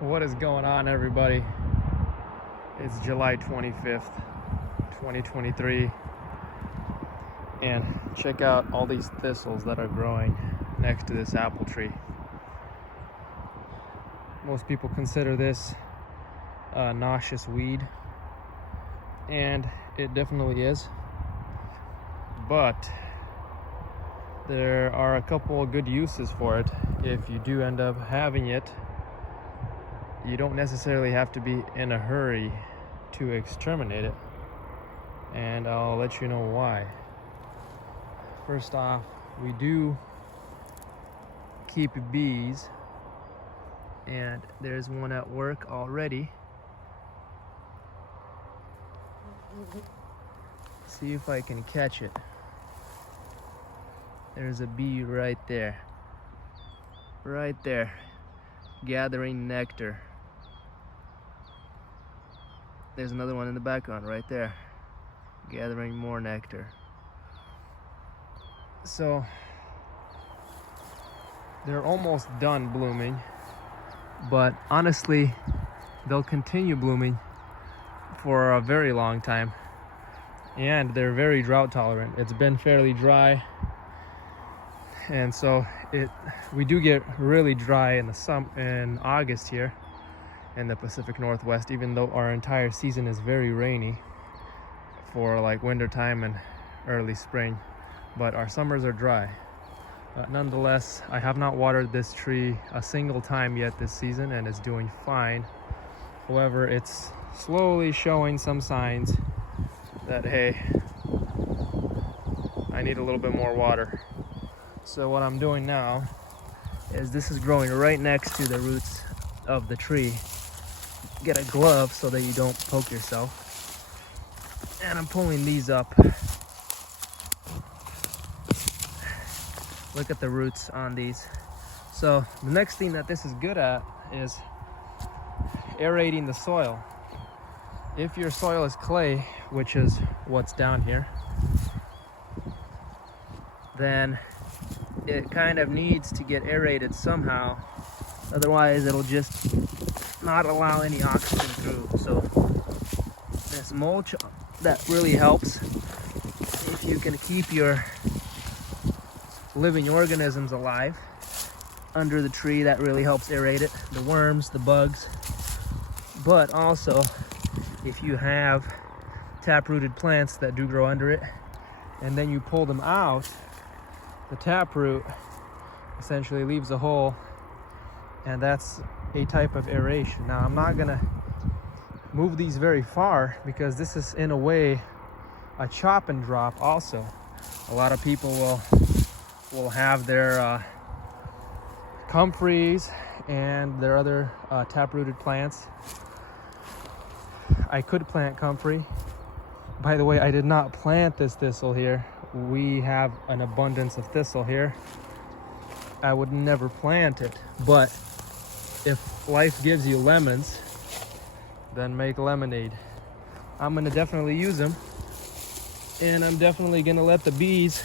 What is going on, everybody? It's July 25th, 2023, and check out all these thistles that are growing next to this apple tree. Most people consider this a noxious weed, and it definitely is, but there are a couple of good uses for it. If you do end up having it, you don't necessarily have to be in a hurry to exterminate it, and I'll let you know why. First off, we do keep bees, and there's one at work already. See if I can catch it. There's a bee right there, gathering nectar. There's another one in the background right there, gathering more nectar. So they're almost done blooming, but honestly, they'll continue blooming for a very long time, and they're very drought tolerant. It's been fairly dry, and so we do get really dry in August here in the Pacific Northwest, even though our entire season is very rainy for like winter time and early spring, but our summers are dry. Nonetheless, I have not watered this tree a single time yet this season, and it's doing fine. However, it's slowly showing some signs that, hey, I need a little bit more water. So what I'm doing now is, this is growing right next to the roots of the tree. Get a glove so that you don't poke yourself. And I'm pulling these up. Look at the roots on these. So the next thing that this is good at is aerating the soil. If your soil is clay, which is what's down here, then it kind of needs to get aerated somehow. Otherwise, it'll just not allow any oxygen through. So this mulch, that really helps. If you can keep your living organisms alive under the tree, that really helps aerate it. The worms, the bugs. But also, if you have tap-rooted plants that do grow under it, and then you pull them out, the taproot essentially leaves a hole, and that's a type of aeration. Now, I'm not gonna move these very far because this is in a way a chop and drop also. A lot of people will have their comfreys and their other tap-rooted plants. I could plant comfrey. By the way, I did not plant this thistle here. We have an abundance of thistle here. I would never plant it, but if life gives you lemons, then make lemonade. I'm gonna definitely use them, and I'm definitely gonna let the bees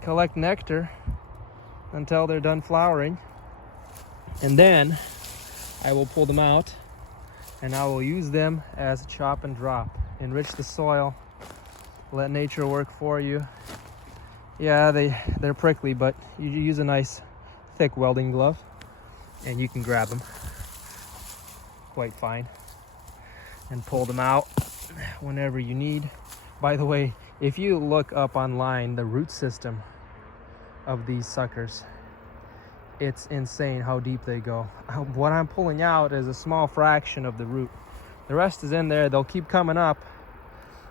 collect nectar until they're done flowering, and then I will pull them out and I will use them as chop and drop. Enrich the soil, let nature work for you. Yeah, they're prickly, but you use a nice thick welding glove and you can grab them quite fine and pull them out whenever you need. By the way, if you look up online the root system of these suckers, it's insane how deep they go. What I'm pulling out is a small fraction of the root. The rest is in there. They'll keep coming up.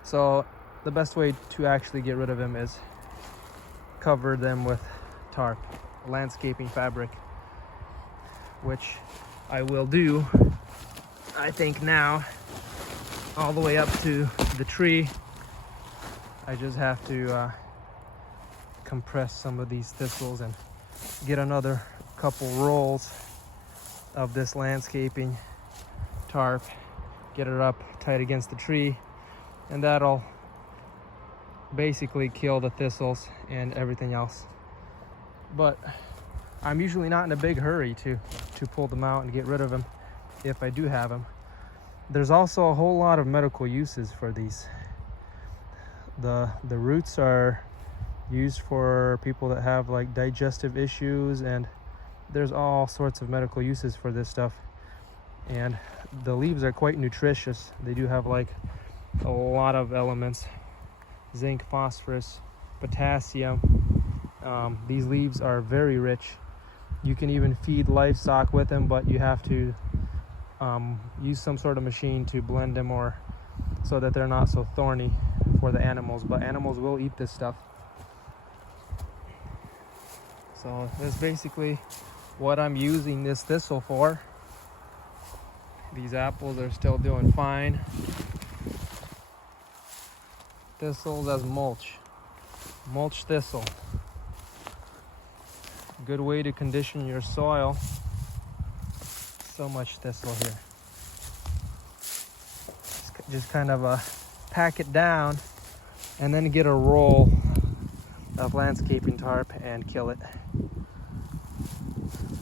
So the best way to actually get rid of them is cover them with tarp, landscaping fabric, which I will do, I think now, all the way up to the tree. I just have to compress some of these thistles and get another couple rolls of this landscaping tarp, get it up tight against the tree, and that'll basically kill the thistles and everything else. But I'm usually not in a big hurry to pull them out and get rid of them. if I do have them. There's also a whole lot of medical uses for these. The roots are used for people that have like digestive issues, and there's all sorts of medical uses for this stuff. And the leaves are quite nutritious. They do have like a lot of elements: zinc, phosphorus, potassium. These leaves are very rich. You can even feed livestock with them, but you have to use some sort of machine to blend them, or so that they're not so thorny for the animals. But animals will eat this stuff. So that's basically what I'm using this thistle for. These apples are still doing fine. Thistles as mulch. Mulch thistle. Good way to condition your soil. So much thistle here. Just kind of pack it down and then get a roll of landscaping tarp and kill it.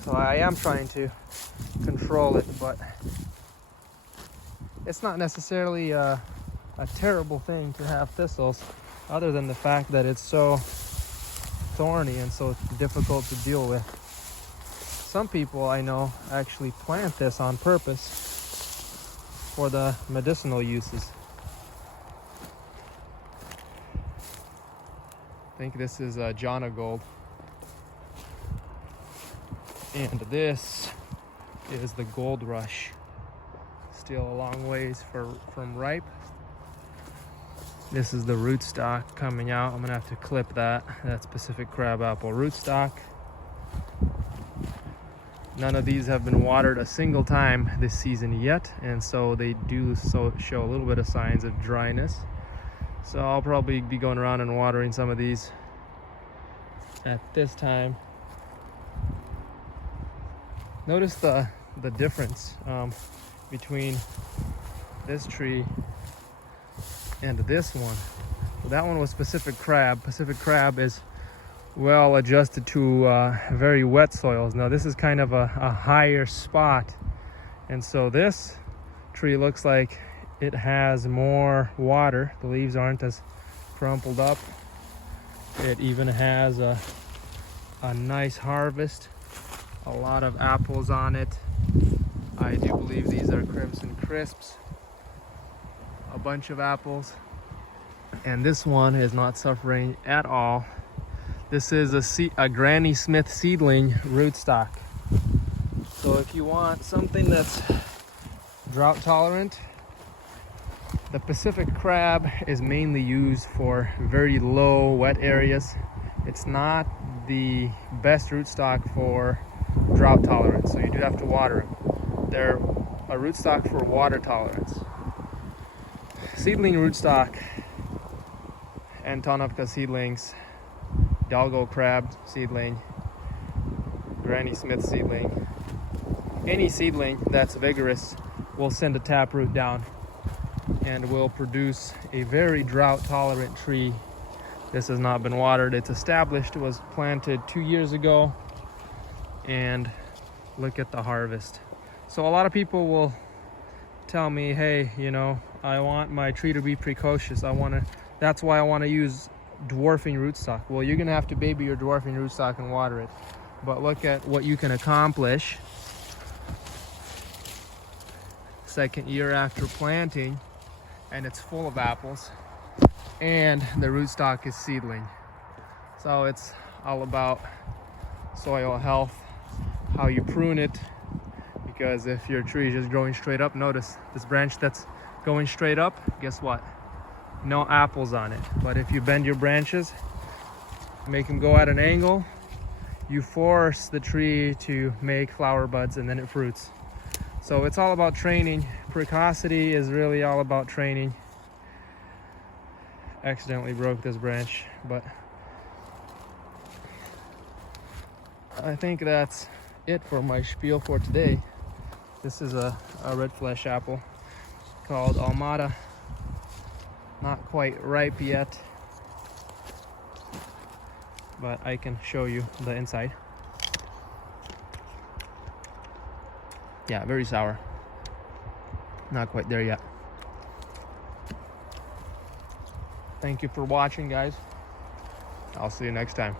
So I am trying to control it, but it's not necessarily a terrible thing to have thistles, other than the fact that it's so thorny and so difficult to deal with. Some people I know actually plant this on purpose for the medicinal uses. I think this is Jana Gold. And this is the Gold Rush. Still a long ways from ripe. This is the Rootstock coming out. I'm gonna have to clip that. That's Pacific Crabapple Rootstock. None of these have been watered a single time this season yet, and so they do show a little bit of signs of dryness. So I'll probably be going around and watering some of these at this time. Notice the difference between this tree and this one. So that one was Pacific Crab. Pacific Crab is well adjusted to very wet soils. Now this is kind of a higher spot, and so this tree looks like it has more water. The leaves aren't as crumpled up. It even has a nice harvest, a lot of apples on it. I do believe these are Crimson Crisps. A bunch of apples. And this one is not suffering at all. This is a Granny Smith seedling rootstock. So if you want something that's drought tolerant, the Pacific Crab is mainly used for very low wet areas. It's not the best rootstock for drought tolerance, so you do have to water them. They're a rootstock for water tolerance. Seedling rootstock, Antonovka seedlings, Dalgo crab seedling, Granny Smith seedling. Any seedling that's vigorous will send a taproot down and will produce a very drought tolerant tree. This has not been watered. It's established. It was planted 2 years ago, and look at the harvest. So a lot of people will tell me, hey, you know, I want my tree to be precocious. That's why I want to use dwarfing rootstock. Well, you're gonna have to baby your dwarfing rootstock and water it. But look at what you can accomplish. Second year after planting, and it's full of apples, and the rootstock is seedling. So it's all about soil health, how you prune it. Because if your tree is just growing straight up, notice this branch that's going straight up, guess what? No apples on it. But if you bend your branches, make them go at an angle, you force the tree to make flower buds, and then it fruits. So it's all about training. Precocity is really all about training. Accidentally broke this branch, but I think that's it for my spiel for today. This is a red flesh apple called Almada. Not quite ripe yet, but I can show you the inside. Yeah, very sour. Not quite there yet. Thank you for watching, guys. I'll see you next time.